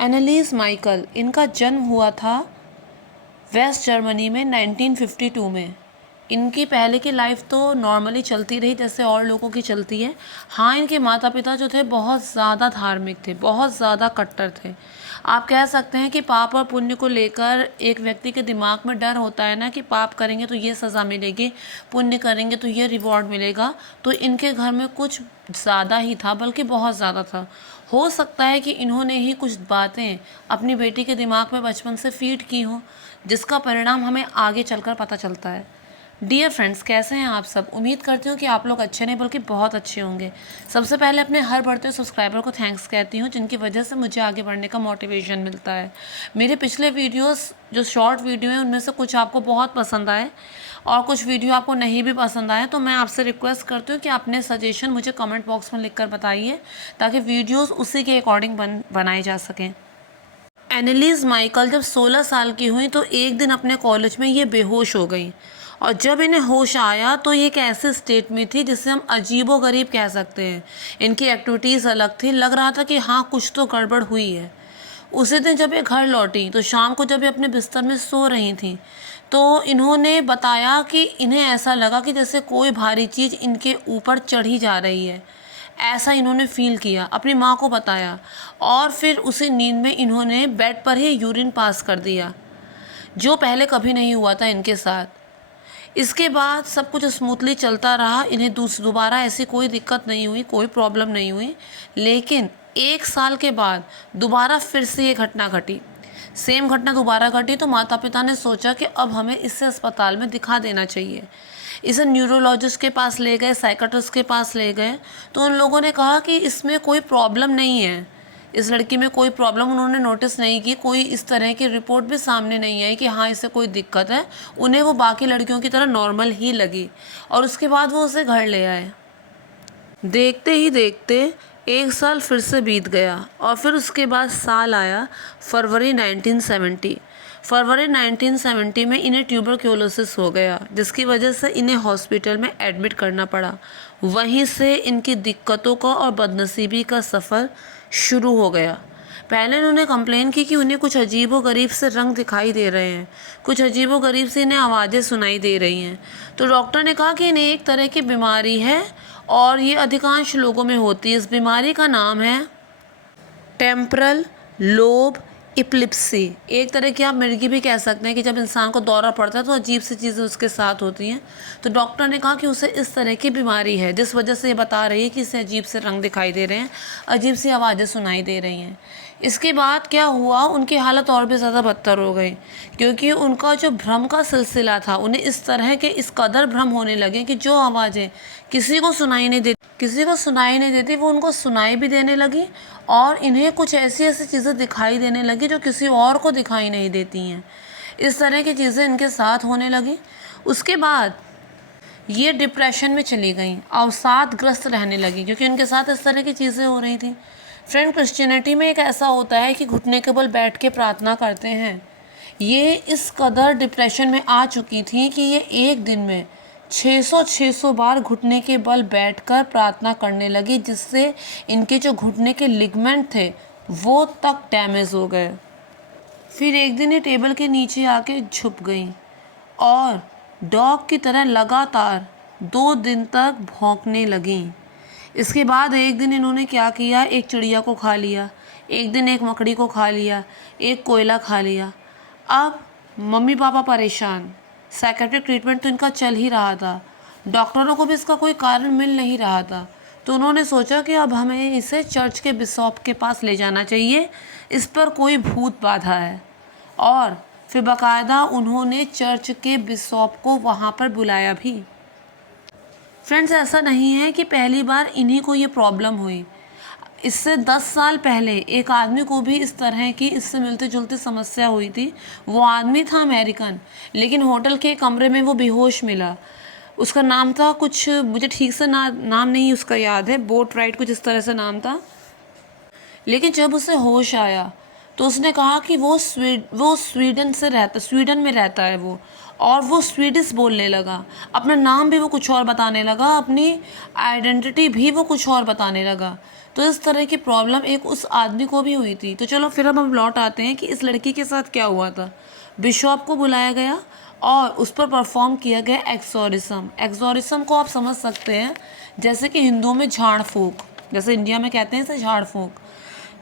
एनालिस Michael, इनका जन्म हुआ था वेस्ट जर्मनी में 1952 में। इनकी पहले की लाइफ तो नॉर्मली चलती रही जैसे और लोगों की चलती है। हाँ, इनके माता पिता जो थे बहुत ज़्यादा धार्मिक थे, बहुत ज़्यादा कट्टर थे। आप कह सकते हैं कि पाप और पुण्य को लेकर एक व्यक्ति के दिमाग में डर होता है ना, कि पाप करेंगे तो ये सज़ा मिलेगी, पुण्य करेंगे तो ये रिवॉर्ड मिलेगा। तो इनके घर में कुछ ज़्यादा ही था, बल्कि बहुत ज़्यादा था। हो सकता है कि इन्होंने ही कुछ बातें अपनी बेटी के दिमाग में बचपन से फीड की हों, जिसका परिणाम हमें आगे चलकर पता चलता है। डियर फ्रेंड्स, कैसे हैं आप सब? उम्मीद करती हूँ कि आप लोग अच्छे नहीं बल्कि बहुत अच्छे होंगे। सबसे पहले अपने हर बढ़ते हुए सब्सक्राइबर को थैंक्स कहती हूँ, जिनकी वजह से मुझे आगे बढ़ने का मोटिवेशन मिलता है। मेरे पिछले वीडियोस जो शॉर्ट वीडियो हैं उनमें से कुछ आपको बहुत पसंद आए और कुछ वीडियो आपको नहीं भी पसंद आए, तो मैं आपसे रिक्वेस्ट करती हूँ कि अपने सजेशन मुझे कमेंट बॉक्स में लिख कर बताइए, ताकि वीडियोज़ उसी के अकॉर्डिंग बनाए जा सकें। एनालिस माइकल जब 16 साल की हुई तो एक दिन अपने कॉलेज में ये बेहोश हो गई, और जब इन्हें होश आया तो ये एक ऐसे स्टेट में थी जिसे हम अजीबोगरीब कह सकते हैं। इनकी एक्टिविटीज़ अलग थी, लग रहा था कि हाँ कुछ तो गड़बड़ हुई है। उसी दिन जब ये घर लौटी तो शाम को जब ये अपने बिस्तर में सो रही थी तो इन्होंने बताया कि इन्हें ऐसा लगा कि जैसे कोई भारी चीज़ इनके ऊपर चढ़ी जा रही है। ऐसा इन्होंने फील किया, अपनी माँ को बताया, और फिर उसी नींद में इन्होंने बेड पर ही यूरिन पास कर दिया, जो पहले कभी नहीं हुआ था इनके साथ। इसके बाद सब कुछ स्मूथली चलता रहा, इन्हें दोबारा ऐसी कोई दिक्कत नहीं हुई, कोई प्रॉब्लम नहीं हुई। लेकिन 1 साल के बाद दोबारा फिर से ये घटना घटी, सेम घटना दोबारा घटी। तो माता पिता ने सोचा कि अब हमें इसे अस्पताल में दिखा देना चाहिए। इसे न्यूरोलॉजिस्ट के पास ले गए, साइकेट्रिस्ट के पास ले गए, तो उन लोगों ने कहा कि इसमें कोई प्रॉब्लम नहीं है, इस लड़की में कोई प्रॉब्लम उन्होंने नोटिस नहीं की, कोई इस तरह की रिपोर्ट भी सामने नहीं आई कि हाँ इसे कोई दिक्कत है। उन्हें वो बाकी लड़कियों की तरह नॉर्मल ही लगी, और उसके बाद वो उसे घर ले आए। देखते ही देखते 1 साल फिर से बीत गया, और फिर उसके बाद साल आया फरवरी 1970। फरवरी 1970 में इन्हें ट्यूबरक्लोसिस हो गया, जिसकी वजह से इन्हें हॉस्पिटल में एडमिट करना पड़ा। वहीं से इनकी दिक्कतों का और बदनसीबी का सफ़र शुरू हो गया। पहले उन्होंने कंप्लेन की कि उन्हें कुछ अजीबोगरीब से रंग दिखाई दे रहे हैं, कुछ अजीबोगरीब से इन्हें आवाज़ें सुनाई दे रही हैं। तो डॉक्टर ने कहा कि इन्हें एक तरह की बीमारी है, और ये अधिकांश लोगों में होती है। इस बीमारी का नाम है टेम्परल लोब इपिलेप्सी। एक तरह की आप मिर्गी भी कह सकते हैं कि जब इंसान को दौरा पड़ता है तो अजीब सी चीज़ें उसके साथ होती हैं। तो डॉक्टर ने कहा कि उसे इस तरह की बीमारी है, जिस वजह से ये बता रही है कि इसे अजीब से रंग दिखाई दे रहे हैं, अजीब सी आवाज़ें सुनाई दे रही हैं। इसके बाद क्या हुआ, उनकी हालत और भी ज़्यादा बदतर हो गई, क्योंकि उनका जो भ्रम का सिलसिला था, उन्हें इस तरह के इस कदर भ्रम होने लगे कि जो आवाज़ें किसी को सुनाई नहीं देती वो उनको सुनाई भी देने लगी, और इन्हें कुछ ऐसी ऐसी चीज़ें दिखाई देने लगी जो किसी और को दिखाई नहीं देती हैं। इस तरह की चीज़ें इनके साथ होने लगी। उसके बाद ये डिप्रेशन में चली गई, अवसादग्रस्त रहने लगी, क्योंकि उनके साथ इस तरह की चीज़ें हो रही थी। फ्रेंड, क्रिश्चियनिटी में एक ऐसा होता है कि घुटने के बल बैठ के प्रार्थना करते हैं। ये इस कदर डिप्रेशन में आ चुकी थी कि ये एक दिन में 600 बार घुटने के बल बैठकर प्रार्थना करने लगी, जिससे इनके जो घुटने के लिगामेंट थे वो तक डैमेज हो गए। फिर एक दिन ये टेबल के नीचे आके छुप गई और डॉग की तरह लगातार 2 दिन तक भौंकने लगीं। इसके बाद एक दिन इन्होंने क्या किया, एक चिड़िया को खा लिया, एक दिन एक मकड़ी को खा लिया, एक कोयला खा लिया। अब मम्मी पापा परेशान, साइकेट्रिक ट्रीटमेंट तो इनका चल ही रहा था, डॉक्टरों को भी इसका कोई कारण मिल नहीं रहा था। तो उन्होंने सोचा कि अब हमें इसे चर्च के बिशप के पास ले जाना चाहिए, इस पर कोई भूत बाधा है। और फिर बाकायदा उन्होंने चर्च के बिशप को वहाँ पर बुलाया भी। फ्रेंड्स, ऐसा नहीं है कि पहली बार इन्हीं को ये प्रॉब्लम हुई। इससे 10 साल पहले एक आदमी को भी इस तरह की इससे मिलती जुलती समस्या हुई थी। वो आदमी था अमेरिकन, लेकिन होटल के कमरे में वो बेहोश मिला। उसका नाम था कुछ, मुझे ठीक से नाम नहीं उसका याद है, बोट राइट कुछ इस तरह से नाम था। लेकिन जब उसे होश आया तो उसने कहा कि वो स्वीडन में रहता है वो, और वो स्वीडिश बोलने लगा, अपना नाम भी वो कुछ और बताने लगा, अपनी आइडेंटिटी भी वो कुछ और बताने लगा। तो इस तरह की प्रॉब्लम एक उस आदमी को भी हुई थी। तो चलो फिर हम लौट आते हैं कि इस लड़की के साथ क्या हुआ था। बिशॉप को बुलाया गया और उस पर परफॉर्म किया गया एक्सोरिज्म। एक्सोरिज्म को आप समझ सकते हैं जैसे कि हिंदुओं में झाड़ फूँक, जैसे इंडिया में कहते हैं इसे झाड़ फूँक,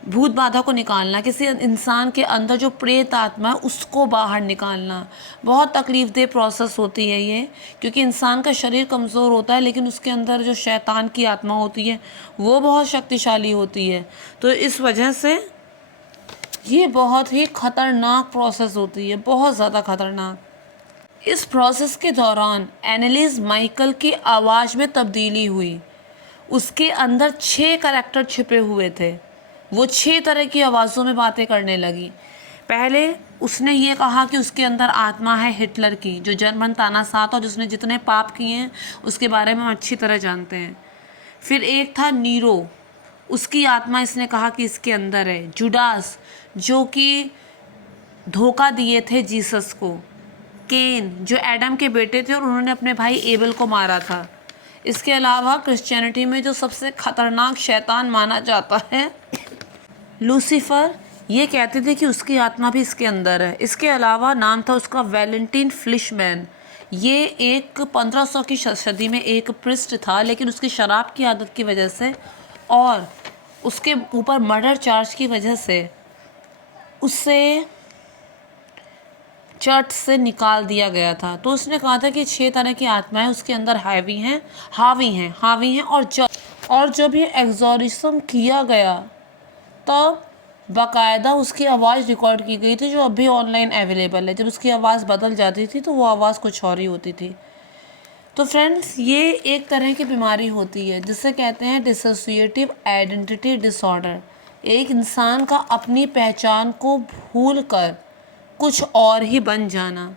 भूत बाधा को निकालना, किसी इंसान के अंदर जो प्रेत आत्मा है उसको बाहर निकालना। बहुत तकलीफ़देह प्रोसेस होती है ये, क्योंकि इंसान का शरीर कमज़ोर होता है लेकिन उसके अंदर जो शैतान की आत्मा होती है वो बहुत शक्तिशाली होती है। तो इस वजह से ये बहुत ही ख़तरनाक प्रोसेस होती है, बहुत ज़्यादा ख़तरनाक। इस प्रोसेस के दौरान एनालिस माइकल की आवाज़ में तब्दीली हुई। उसके अंदर 6 करैक्टर छिपे हुए थे। वो 6 तरह की आवाज़ों में बातें करने लगी। पहले उसने ये कहा कि उसके अंदर आत्मा है हिटलर की, जो जर्मन तानाशाह था, जिसने जितने पाप किए हैं उसके बारे में हम अच्छी तरह जानते हैं। फिर एक था नीरो, उसकी आत्मा इसने कहा कि इसके अंदर है। जुडास, जो कि धोखा दिए थे जीसस को। केन, जो एडम के बेटे थे और उन्होंने अपने भाई एबल को मारा था। इसके अलावा क्रिश्चियनिटी में जो सबसे ख़तरनाक शैतान माना जाता है लूसीफर, ये कहते थे कि उसकी आत्मा भी इसके अंदर है। इसके अलावा नाम था उसका वैलेंटीन फ्लिशमैन। ये एक 1500 की सदी में एक प्रिस्ट था, लेकिन उसकी शराब की आदत की वजह से और उसके ऊपर मर्डर चार्ज की वजह से उसे चर्च से निकाल दिया गया था। तो उसने कहा था कि 6 तरह की आत्माएं उसके अंदर हावी हैं और जब ये एक्सोरिज्म किया गया तब बाकायदा उसकी आवाज़ रिकॉर्ड की गई थी, जो अभी ऑनलाइन अवेलेबल है। जब उसकी आवाज़ बदल जाती थी तो वो आवाज़ कुछ और ही होती थी। तो फ्रेंड्स, ये एक तरह की बीमारी होती है जिसे कहते हैं डिसोसिएटिव आइडेंटिटी डिसऑर्डर। एक इंसान का अपनी पहचान को भूल कर कुछ और ही बन जाना।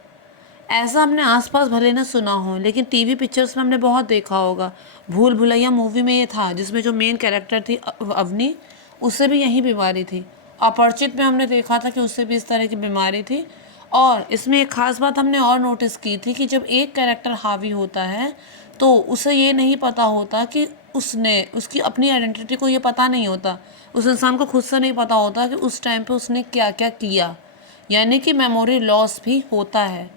ऐसा हमने आसपास भले ना सुना हो, लेकिन टीवी पिक्चर्स में हमने बहुत देखा होगा। भूल भुलैया मूवी में ये था, जिसमें जो मेन कैरेक्टर थी अवनी, उसे भी यही बीमारी थी। अपरिचित में हमने देखा था कि उससे भी इस तरह की बीमारी थी। और इसमें एक ख़ास बात हमने और नोटिस की थी कि जब एक कैरेक्टर हावी होता है तो उसे ये नहीं पता होता कि उसकी अपनी आइडेंटिटी को ये पता नहीं होता। उस इंसान को खुद से नहीं पता होता कि उस टाइम पे उसने क्या क्या किया, यानी कि मेमोरी लॉस भी होता है।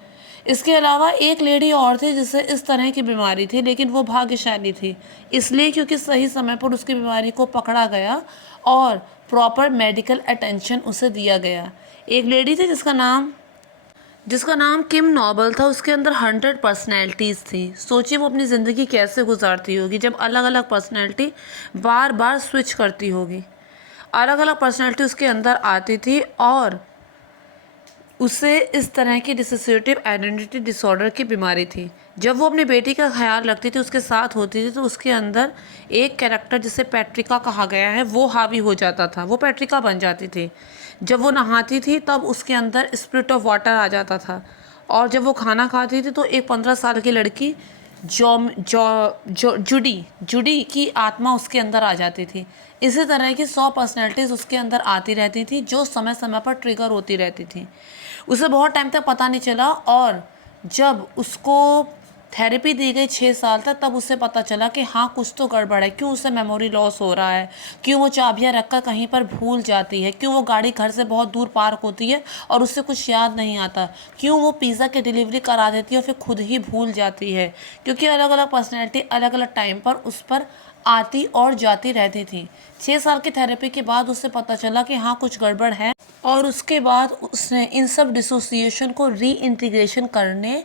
इसके अलावा एक लेडी और थी जिसे इस तरह की बीमारी थी, लेकिन वो भाग्यशाली थी इसलिए क्योंकि सही समय पर उसकी बीमारी को पकड़ा गया और प्रॉपर मेडिकल अटेंशन उसे दिया गया। एक लेडी थी जिसका नाम किम नॉबल था। उसके अंदर 100 पर्सनैलिटीज़ थी। सोचिए वो अपनी ज़िंदगी कैसे गुजारती होगी जब अलग अलग पर्सनैलिटी बार बार स्विच करती होगी। अलग अलग पर्सनैलिटी उसके अंदर आती थी और उसे इस तरह की डिसोसिएटिव आइडेंटिटी डिसऑर्डर की बीमारी थी। जब वो अपनी बेटी का ख्याल रखती थी, उसके साथ होती थी, तो उसके अंदर एक कैरेक्टर जिसे पैट्रिका कहा गया है वो हावी हो जाता था। वो पैट्रिका बन जाती थी। जब वो नहाती थी तब उसके अंदर स्पिरिट ऑफ वाटर आ जाता था, और जब वो खाना खाती थी तो एक 15 साल की लड़की जुडी की आत्मा उसके अंदर आ जाती थी। इसी तरह की 100 पर्सनैलिटीज़ उसके अंदर आती रहती थी, जो समय समय पर ट्रिगर होती रहती थी। उसे बहुत टाइम तक पता नहीं चला, और जब उसको थेरेपी दी गई 6 साल तक, तब उसे पता चला कि हाँ कुछ तो गड़बड़ है। क्यों उसे मेमोरी लॉस हो रहा है, क्यों वो चाबियाँ रखकर कहीं पर भूल जाती है, क्यों वो गाड़ी घर से बहुत दूर पार्क होती है और उससे कुछ याद नहीं आता, क्यों वो पिज़्ज़ा की डिलीवरी करा देती है और फिर खुद ही भूल जाती है। क्योंकि अलग अलग पर्सनैलिटी अलग अलग टाइम पर उस पर आती और जाती रहती थी। 6 साल की थेरेपी के बाद उसे पता चला कि हाँ कुछ गड़बड़ है, और उसके बाद उसने इन सब डिसोसिएशन को रीइंटीग्रेशन करने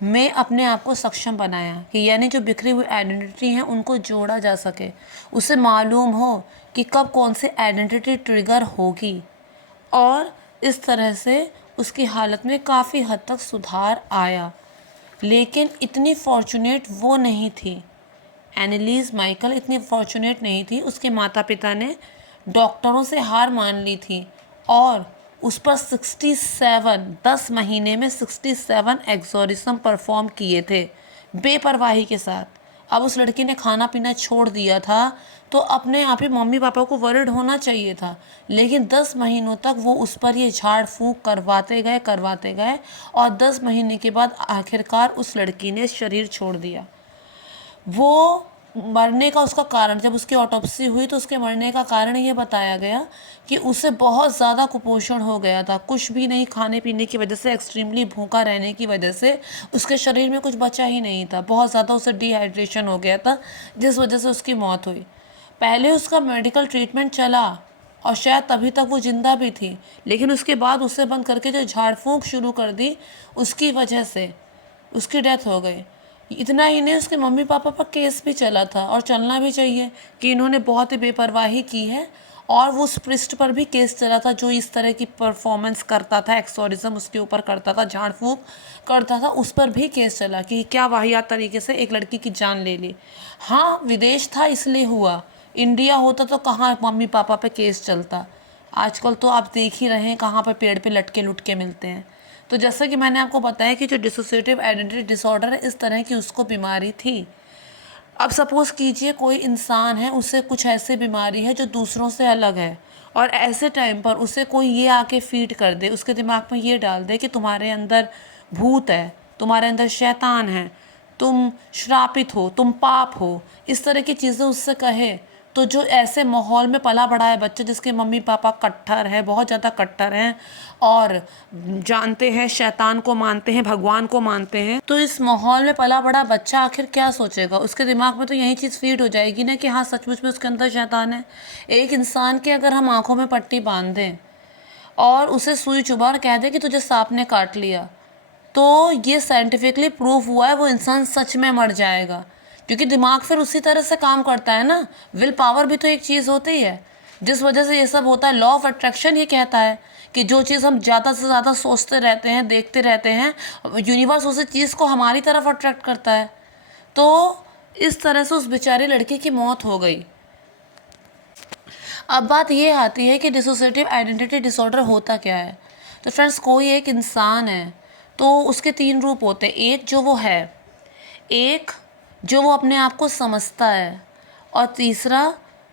में अपने आप को सक्षम बनाया, कि यानी जो बिखरी हुई आइडेंटिटी हैं उनको जोड़ा जा सके। उसे मालूम हो कि कब कौन सी आइडेंटिटी ट्रिगर होगी, और इस तरह से उसकी हालत में काफ़ी हद तक सुधार आया। लेकिन इतनी फॉर्चुनेट वो नहीं थी, एनालिस माइकल इतनी फॉर्चुनेट नहीं थी। उसके माता पिता ने डॉक्टरों से हार मान ली थी और उस पर 10 महीने में 67 एक्सोरिज्म परफॉर्म किए थे बेपरवाही के साथ। अब उस लड़की ने खाना पीना छोड़ दिया था, तो अपने आप ही मम्मी पापा को वरिड होना चाहिए था, लेकिन 10 महीनों तक वो उस पर ये झाड़ फूंक करवाते गए और 10 महीने के बाद आखिरकार उस लड़की ने शरीर छोड़ दिया। वो मरने का उसका कारण, जब उसकी ऑटोप्सी हुई तो उसके मरने का कारण ये बताया गया कि उसे बहुत ज़्यादा कुपोषण हो गया था, कुछ भी नहीं खाने पीने की वजह से, एक्सट्रीमली भूखा रहने की वजह से उसके शरीर में कुछ बचा ही नहीं था, बहुत ज़्यादा उसे डिहाइड्रेशन हो गया था, जिस वजह से उसकी मौत हुई। पहले उसका मेडिकल ट्रीटमेंट चला और शायद तभी तक वो ज़िंदा भी थी, लेकिन उसके बाद उसे बंद करके जो झाड़ फूंक शुरू कर दी, उसकी वजह से उसकी डेथ हो गई। इतना ही नहीं, उसके मम्मी पापा पर केस भी चला था, और चलना भी चाहिए कि इन्होंने बहुत ही बेपरवाही की है। और वो उस पृष्ठ पर भी केस चला था जो इस तरह की परफॉर्मेंस करता था, एक्सोरिज्म उसके ऊपर करता था, झाड़ फूंक करता था, उस पर भी केस चला कि क्या वाहियात तरीके से एक लड़की की जान ले ली। हाँ, विदेश था इसलिए हुआ, इंडिया होता तो कहाँ मम्मी पापा पे केस चलता। आजकल तो आप देख ही रहे हैं कहाँ पर पेड़ पे लटके लुटके मिलते हैं। तो जैसा कि मैंने आपको बताया कि जो डिसोसिएटिव आइडेंटिटी डिसऑर्डर है, इस तरह की उसको बीमारी थी। अब सपोज़ कीजिए कोई इंसान है, उसे कुछ ऐसी बीमारी है जो दूसरों से अलग है, और ऐसे टाइम पर उसे कोई ये आके फीड कर दे, उसके दिमाग में ये डाल दे कि तुम्हारे अंदर भूत है, तुम्हारे अंदर शैतान है, तुम श्रापित हो, तुम पाप हो, इस तरह की चीज़ें उससे कहे, तो जो ऐसे माहौल में पला बड़ा है बच्चा, जिसके मम्मी पापा कट्टर है, बहुत ज़्यादा कट्टर हैं और जानते हैं, शैतान को मानते हैं, भगवान को मानते हैं, तो इस माहौल में पला बड़ा बच्चा आखिर क्या सोचेगा? उसके दिमाग में तो यही चीज़ फीड हो जाएगी ना कि हाँ, सचमुच में उसके अंदर शैतान है। एक इंसान के अगर हम आँखों में पट्टी बांध दें और उसे सुई चुभा और कह दें कि तुझे सांप ने काट लिया, तो ये साइंटिफिकली प्रूफ हुआ है वो इंसान सच में मर जाएगा, क्योंकि दिमाग फिर उसी तरह से काम करता है ना। विल पावर भी तो एक चीज़ होती है, जिस वजह से ये सब होता है। लॉ ऑफ अट्रैक्शन ये कहता है कि जो चीज़ हम ज़्यादा से ज़्यादा सोचते रहते हैं, देखते रहते हैं, यूनिवर्स उसी चीज़ को हमारी तरफ अट्रैक्ट करता है। तो इस तरह से उस बेचारी लड़की की मौत हो गई। अब बात ये आती है कि डिसोसिएटिव आइडेंटिटी डिसऑर्डर होता क्या है। तो फ्रेंड्स, कोई एक इंसान है तो उसके 3 रूप होते हैं। एक जो वो है, एक जो वो अपने आप को समझता है, और तीसरा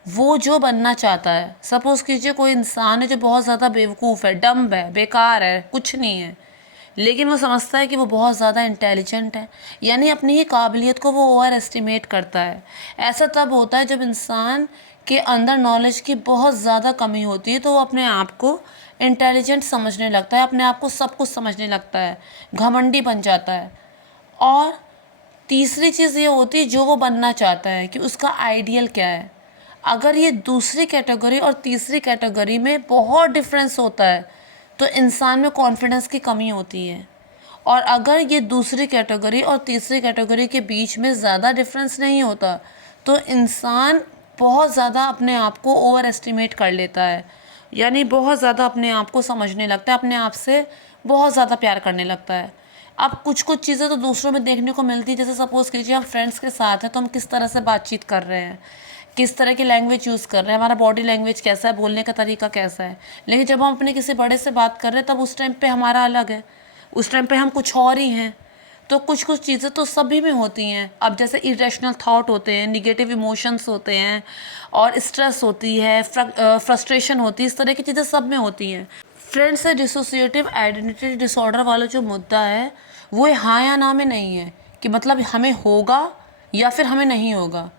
वो जो बनना चाहता है। सपोज़ कीजिए कोई इंसान है जो बहुत ज़्यादा बेवकूफ़ है, डम्ब है, बेकार है, कुछ नहीं है, लेकिन वो समझता है कि वो बहुत ज़्यादा इंटेलिजेंट है, यानी अपनी ही काबिलियत को वो ओवर एस्टिमेट करता है। ऐसा तब होता है जब इंसान के अंदर नॉलेज की बहुत ज़्यादा कमी होती है, तो वो अपने आप को इंटेलिजेंट समझने लगता है, अपने आप को सब कुछ समझने लगता है, घमंडी बन जाता है। और तीसरी चीज़ ये होती है जो वो बनना चाहता है कि उसका आइडियल क्या है। अगर ये दूसरी कैटेगरी और तीसरी कैटेगरी में बहुत डिफरेंस होता है तो इंसान में कॉन्फिडेंस की कमी होती है, और अगर ये दूसरी कैटेगरी और तीसरी कैटेगरी के बीच में ज़्यादा डिफरेंस नहीं होता तो इंसान बहुत ज़्यादा अपने आप को ओवर एस्टिमेट कर लेता है, यानी बहुत ज़्यादा अपने आप को समझने लगता है, अपने आप से बहुत ज़्यादा प्यार करने लगता है। अब कुछ कुछ चीज़ें तो दूसरों में देखने को मिलती है, जैसे सपोज़ कीजिए हम फ्रेंड्स के साथ हैं तो हम किस तरह से बातचीत कर रहे हैं, किस तरह की लैंग्वेज यूज़ कर रहे हैं, हमारा बॉडी लैंग्वेज कैसा है, बोलने का तरीका कैसा है। लेकिन जब हम अपने किसी बड़े से बात कर रहे हैं तब उस टाइम पे हमारा अलग है, उस टाइम पे हम कुछ और ही हैं। तो कुछ कुछ चीज़ें तो सभी में होती हैं। अब जैसे इरेशनल थॉट होते हैं, निगेटिव इमोशंस होते हैं, और स्ट्रेस होती है, फ्रस्ट्रेशन होती है, इस तरह की चीज़ें सब में होती हैं। फ्रेंड्स, डिसोसिएटिव आइडेंटिटी डिसऑर्डर वाला जो मुद्दा है वो हाँ या ना में नहीं है कि मतलब हमें होगा या फिर हमें नहीं होगा।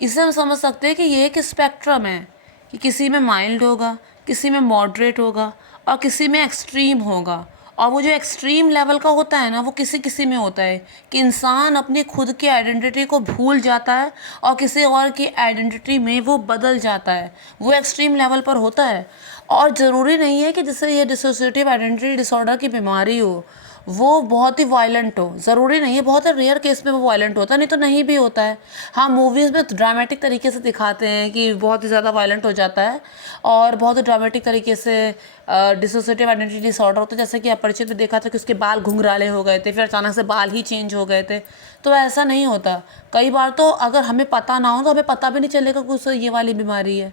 इसे हम समझ सकते हैं कि ये एक स्पेक्ट्रम है कि किसी में माइल्ड होगा, किसी में मॉडरेट होगा, और किसी में एक्सट्रीम होगा। और वो जो एक्सट्रीम लेवल का होता है ना, वो किसी किसी में होता है कि इंसान अपनी खुद की आइडेंटिटी को भूल जाता है और किसी और की आइडेंटिटी में वो बदल जाता है, वो एक्सट्रीम लेवल पर होता है। और ज़रूरी नहीं है कि जैसे ये डिसोसिएटिव आइडेंटिटी डिसऑर्डर की बीमारी हो वो बहुत ही वायलेंट हो, ज़रूरी नहीं है, बहुत ही रेयर केस में वो वायलेंट होता है, नहीं तो नहीं भी होता है। हाँ, मूवीज़ में ड्रामेटिक तरीके से दिखाते हैं कि बहुत ही ज़्यादा वायलेंट हो जाता है, और बहुत ही ड्रामेटिक तरीके से डिसोसिएटिव आइडेंटिटी डिसऑर्डर होता है। जैसे कि अपरिचित में देखा था कि उसके बाल घुंघराले हो गए थे, फिर अचानक से बाल ही चेंज हो गए थे। तो ऐसा नहीं होता। कई बार तो अगर हमें पता ना हो तो हमें पता भी नहीं चलेगा कि उसे ये वाली बीमारी है।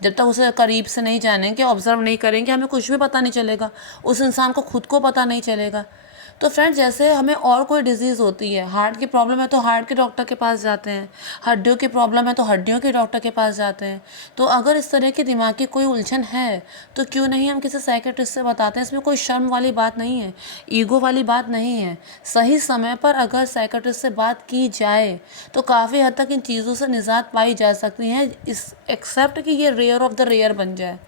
जब तक उसे करीब से नहीं जानेंगे, ऑब्जर्व नहीं करेंगे, हमें कुछ भी पता नहीं चलेगा, उस इंसान को खुद को पता नहीं चलेगा। तो फ्रेंड्स जैसे हमें और कोई डिजीज़ होती है, हार्ट की प्रॉब्लम है तो हार्ट के डॉक्टर के पास जाते हैं, हड्डियों की प्रॉब्लम है तो हड्डियों के डॉक्टर के पास जाते हैं। तो अगर इस तरह की दिमाग की कोई उलझन है तो क्यों नहीं हम किसी साइकेट्रिस्ट से बताते हैं। इसमें कोई शर्म वाली बात नहीं है, ईगो वाली बात नहीं है। सही समय पर अगर साइकेट्रिस्ट से बात की जाए तो काफ़ी हद तक इन चीज़ों से निजात पाई जा सकती है, इस एक्सेप्ट कि ये रेयर ऑफ द रेयर बन जाए,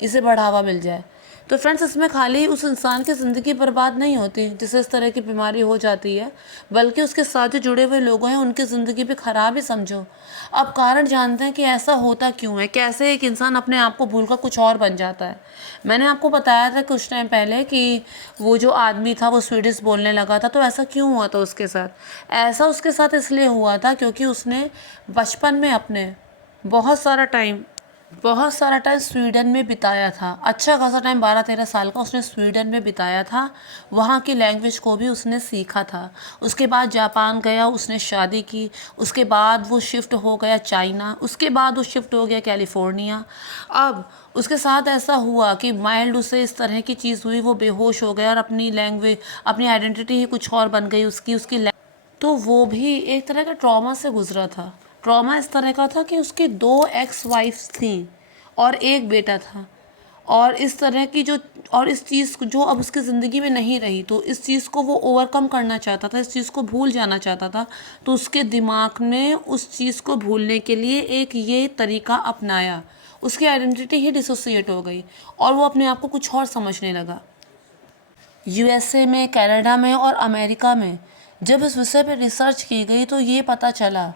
इसे बढ़ावा मिल जाए। तो फ्रेंड्स इसमें खाली उस इंसान की ज़िंदगी बर्बाद नहीं होती जिसे इस तरह की बीमारी हो जाती है, बल्कि उसके साथ जो जुड़े हुए लोग हैं उनकी ज़िंदगी भी ख़राब ही समझो। अब कारण जानते हैं कि ऐसा होता क्यों है, कैसे एक इंसान अपने आप को भूलकर कुछ और बन जाता है। मैंने आपको बताया था कुछ टाइम पहले कि वो जो आदमी था वो स्वीडिश बोलने लगा था, तो ऐसा क्यों हुआ था उसके साथ। ऐसा उसके साथ इसलिए हुआ था क्योंकि उसने बचपन में अपने बहुत सारा टाइम स्वीडन में बिताया था। अच्छा खासा टाइम 12-13 साल का उसने स्वीडन में बिताया था। वहाँ की लैंग्वेज को भी उसने सीखा था। उसके बाद जापान गया, उसने शादी की। उसके बाद वो शिफ्ट हो गया चाइना। उसके बाद वो शिफ्ट हो गया कैलिफोर्निया। अब उसके साथ ऐसा हुआ कि माइल्ड उसे इस तरह की चीज़ हुई, वो बेहोश हो गया और अपनी लैंग्वेज, अपनी आइडेंटिटी ही कुछ और बन गई उसकी। तो वो भी एक तरह का ट्रॉमा से गुजरा था। ट्रॉमा इस तरह का था कि उसकी 2 एक्स वाइफ्स थीं और एक बेटा था, और इस तरह की जो, और इस चीज़ जो अब उसकी ज़िंदगी में नहीं रही, तो इस चीज़ को वो ओवरकम करना चाहता था, इस चीज़ को भूल जाना चाहता था। तो उसके दिमाग ने उस चीज़ को भूलने के लिए एक ये तरीका अपनाया। उसकी आइडेंटिटी ही डिसोसिएट हो गई और वो अपने आप को कुछ और समझने लगा। यूएसए में, कनाडा में और अमेरिका में जब इस विषय पर रिसर्च की गई तो ये पता चला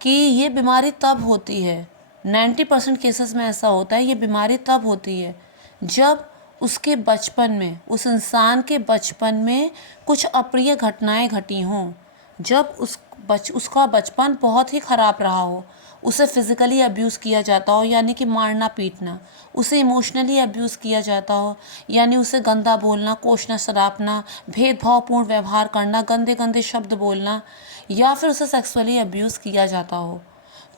कि ये बीमारी तब होती है, 90% केसेस में ऐसा होता है, ये बीमारी तब होती है जब उसके बचपन में, उस इंसान के बचपन में कुछ अप्रिय घटनाएं घटी हों, जब उसका बचपन बहुत ही ख़राब रहा हो, उसे फिज़िकली अब्यूज़ किया जाता हो यानी कि मारना पीटना, उसे इमोशनली अब्यूज़ किया जाता हो यानी उसे गंदा बोलना, कोसना, सरापना, भेदभावपूर्ण व्यवहार करना, गंदे गंदे शब्द बोलना, या फिर उसे सेक्सुअली अब्यूज़ किया जाता हो,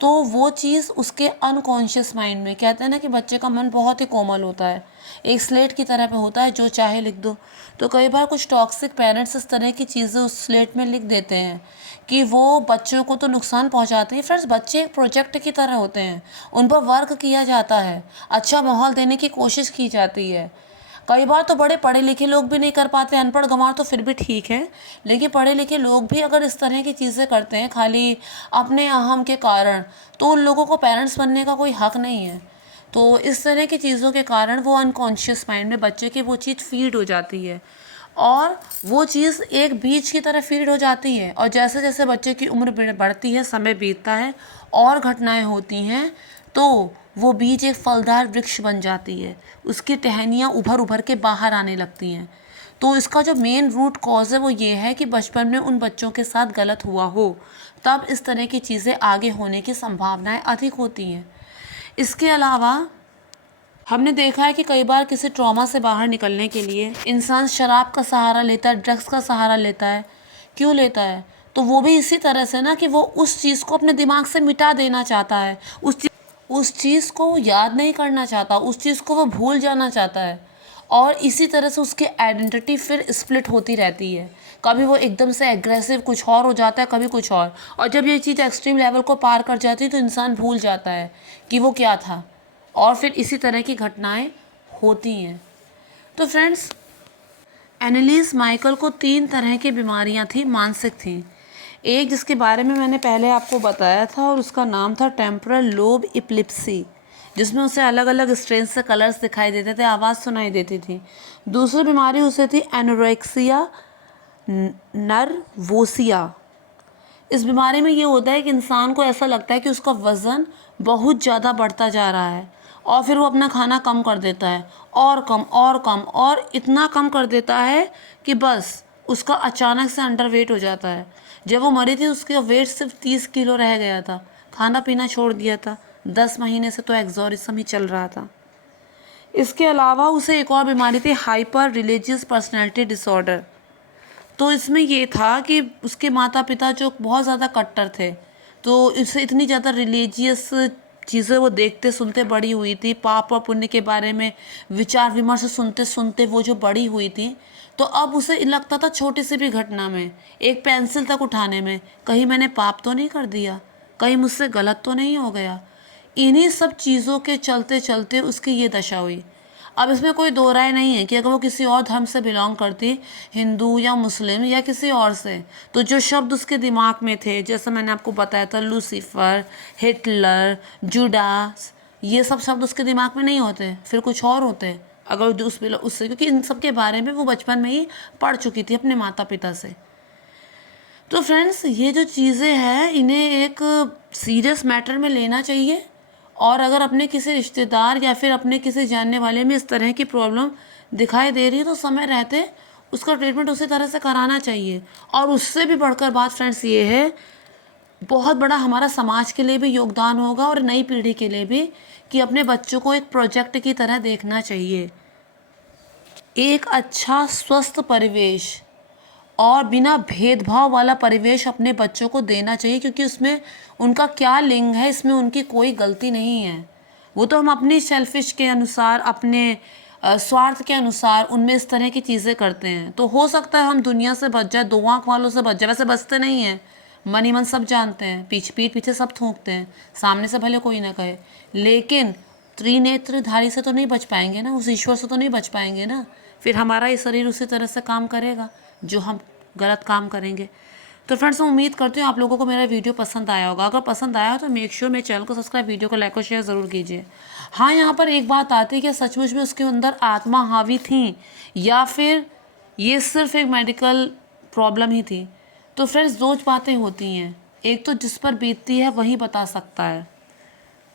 तो वो चीज़ उसके अनकॉन्शियस माइंड में, कहते हैं ना कि बच्चे का मन बहुत ही कोमल होता है, एक स्लेट की तरह पे होता है, जो चाहे लिख दो। तो कई बार कुछ टॉक्सिक पेरेंट्स इस तरह की चीज़ें उस स्लेट में लिख देते हैं कि वो बच्चों को तो नुकसान पहुंचाते हैं। फ्रेंड्स बच्चे एक प्रोजेक्ट की तरह होते हैं, उन पर वर्क किया जाता है, अच्छा माहौल देने की कोशिश की जाती है। कई बार तो बड़े पढ़े लिखे लोग भी नहीं कर पाते, अनपढ़ गंवार तो फिर भी ठीक है, लेकिन पढ़े लिखे लोग भी अगर इस तरह की चीज़ें करते हैं खाली अपने अहम के कारण, तो उन लोगों को पेरेंट्स बनने का कोई हक नहीं है। तो इस तरह की चीज़ों के कारण वो अनकॉन्शियस माइंड में बच्चे की वो चीज़ फीड हो जाती है, और वो चीज़ एक बीज की तरह फीड हो जाती है, और जैसे जैसे बच्चे की उम्र बढ़ती है, समय बीतता है और घटनाएं होती हैं, तो वो बीज एक फलदार वृक्ष बन जाती है, उसकी टहनियाँ उभर उभर के बाहर आने लगती हैं। तो इसका जो मेन रूट कॉज है वो ये है कि बचपन में उन बच्चों के साथ गलत हुआ हो, तब इस तरह की चीज़ें आगे होने की संभावनाएं अधिक होती हैं। इसके अलावा हमने देखा है कि कई बार किसी ट्रॉमा से बाहर निकलने के लिए इंसान शराब का सहारा लेता है, ड्रग्स का सहारा लेता है। क्यों लेता है? तो वो भी इसी तरह से ना कि वो उस चीज़ को अपने दिमाग से मिटा देना चाहता है, उस चीज़ को वो याद नहीं करना चाहता, उस चीज़ को वो भूल जाना चाहता है, और इसी तरह से उसकी आइडेंटिटी फिर स्प्लिट होती रहती है। कभी वो एकदम से एग्रेसिव कुछ और हो जाता है, कभी कुछ और जब ये चीज़ एक्सट्रीम लेवल को पार कर जाती है तो इंसान भूल जाता है कि वो क्या था, और फिर इसी तरह की घटनाएं होती हैं। तो फ्रेंड्स एनालिस माइकल को 3 तरह की बीमारियां थी, मानसिक थी। एक जिसके बारे में मैंने पहले आपको बताया था और उसका नाम था टेम्पोरल लोब इपिलेप्सी, जिसमें उसे अलग अलग स्ट्रेन से कलर्स दिखाई देते थे, आवाज़ सुनाई देती थी। दूसरी बीमारी उसे थी एनोरेक्सिया नर्वोसिया। इस बीमारी में ये होता है कि इंसान को ऐसा लगता है कि उसका वज़न बहुत ज़्यादा बढ़ता जा रहा है, और फिर वो अपना खाना कम कर देता है, और कम और कम, और इतना कम कर देता है कि बस उसका अचानक से अंडर वेट हो जाता है। जब वो मरी थी उसका वेट सिर्फ 30 किलो रह गया था, खाना पीना छोड़ दिया था, 10 महीने से तो एक्सोरिज्म ही चल रहा था। इसके अलावा उसे एक और बीमारी थी, हाइपर रिलीजियस पर्सनैलिटी डिसऑर्डर। तो इसमें ये था कि उसके माता पिता जो बहुत ज़्यादा कट्टर थे, तो इसे इतनी ज़्यादा रिलीजियस चीज़ें वो देखते सुनते बड़ी हुई थी, पाप और पुण्य के बारे में विचार विमर्श सुनते सुनते वो जो बड़ी हुई थी, तो अब उसे लगता था छोटी सी भी घटना में, एक पेंसिल तक उठाने में, कहीं मैंने पाप तो नहीं कर दिया, कहीं मुझसे गलत तो नहीं हो गया। इन्हीं सब चीज़ों के चलते चलते उसकी ये दशा हुई। अब इसमें कोई दो राय नहीं है कि अगर वो किसी और धर्म से बिलोंग करती, हिंदू या मुस्लिम या किसी और से, तो जो शब्द उसके दिमाग में थे, जैसे मैंने आपको बताया था, लूसीफर, हिटलर, जुडास, ये सब शब्द उसके दिमाग में नहीं होते, फिर कुछ और होते अगर उससे, क्योंकि इन सब के बारे में वो बचपन में ही पढ़ चुकी थी अपने माता पिता से। तो फ्रेंड्स, ये जो चीज़ें हैं इन्हें एक सीरियस मैटर में लेना चाहिए, और अगर अपने किसी रिश्तेदार या फिर अपने किसी जानने वाले में इस तरह की प्रॉब्लम दिखाई दे रही है तो समय रहते उसका ट्रीटमेंट उसी तरह से कराना चाहिए। और उससे भी बढ़कर बात फ्रेंड्स ये है, बहुत बड़ा हमारा समाज के लिए भी योगदान होगा और नई पीढ़ी के लिए भी, कि अपने बच्चों को एक प्रोजेक्ट की तरह देखना चाहिए। एक अच्छा स्वस्थ परिवेश और बिना भेदभाव वाला परिवेश अपने बच्चों को देना चाहिए, क्योंकि उसमें उनका क्या लिंग है इसमें उनकी कोई गलती नहीं है। वो तो हम अपनी सेल्फिश के अनुसार, अपने स्वार्थ के अनुसार उनमें इस तरह की चीज़ें करते हैं। तो हो सकता है हम दुनिया से बच जाए, दो आँख वालों से बच जाए, वैसे बचते नहीं हैं, मन ही मन सब जानते हैं, पीठ पीछे सब थूकते हैं, सामने से भले कोई ना कहे, लेकिन त्रिनेत्रधारी से तो नहीं बच पाएंगे ना, उस ईश्वर से तो नहीं बच पाएंगे ना। फिर हमारा ये शरीर उसी तरह से काम करेगा जो हम गलत काम करेंगे। तो फ्रेंड्स, मैं उम्मीद करती हूँ आप लोगों को मेरा वीडियो पसंद आया होगा। अगर पसंद आया हो तो मेक श्योर मेरे चैनल को सब्सक्राइब, वीडियो को लाइक और शेयर ज़रूर कीजिए। हाँ, यहाँ पर एक बात आती है कि सचमुच में उसके अंदर आत्मा हावी थी या फिर ये सिर्फ एक मेडिकल प्रॉब्लम ही थी। तो फ्रेंड्स, दो बातें होती हैं, एक तो जिस पर बीतती है वही बता सकता है।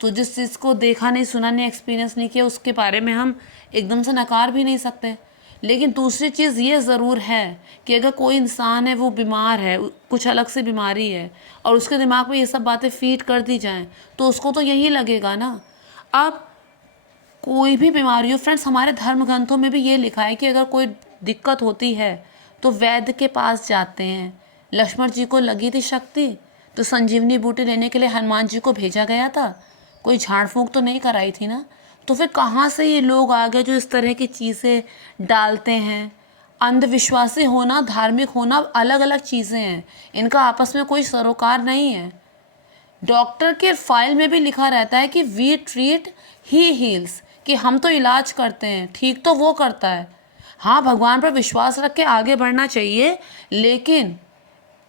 तो जिस चीज़ को देखा नहीं, सुना नहीं, एक्सपीरियंस नहीं किया, उसके बारे में हम एकदम से नकार भी नहीं सकते। लेकिन दूसरी चीज़ ये ज़रूर है कि अगर कोई इंसान है वो बीमार है, कुछ अलग से बीमारी है, और उसके दिमाग में ये सब बातें फीड कर दी जाएं, तो उसको तो यही लगेगा ना। अब कोई भी बीमारी हो फ्रेंड्स, हमारे धर्म ग्रंथों में भी ये लिखा है कि अगर कोई दिक्कत होती है तो वैद्य के पास जाते हैं। लक्ष्मण जी को लगी थी शक्ति, तो संजीवनी बूटी लेने के लिए हनुमान जी को भेजा गया था, कोई झाड़ फूंक तो नहीं कराई थी ना। तो फिर कहाँ से ये लोग आ गए जो इस तरह की चीज़ें डालते हैं। अंधविश्वासी होना, धार्मिक होना अलग अलग चीज़ें हैं, इनका आपस में कोई सरोकार नहीं है। डॉक्टर के फाइल में भी लिखा रहता है कि वी ट्रीट ही हील्स, कि हम तो इलाज करते हैं, ठीक तो वो करता है। हाँ, भगवान पर विश्वास रख के आगे बढ़ना चाहिए, लेकिन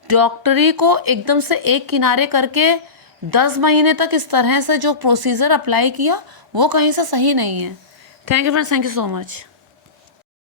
डॉक्टरी को एकदम से एक किनारे करके 10 महीने तक इस तरह से जो प्रोसीजर अप्लाई किया वो कहीं से सही नहीं है। Thank you friends, thank you so much.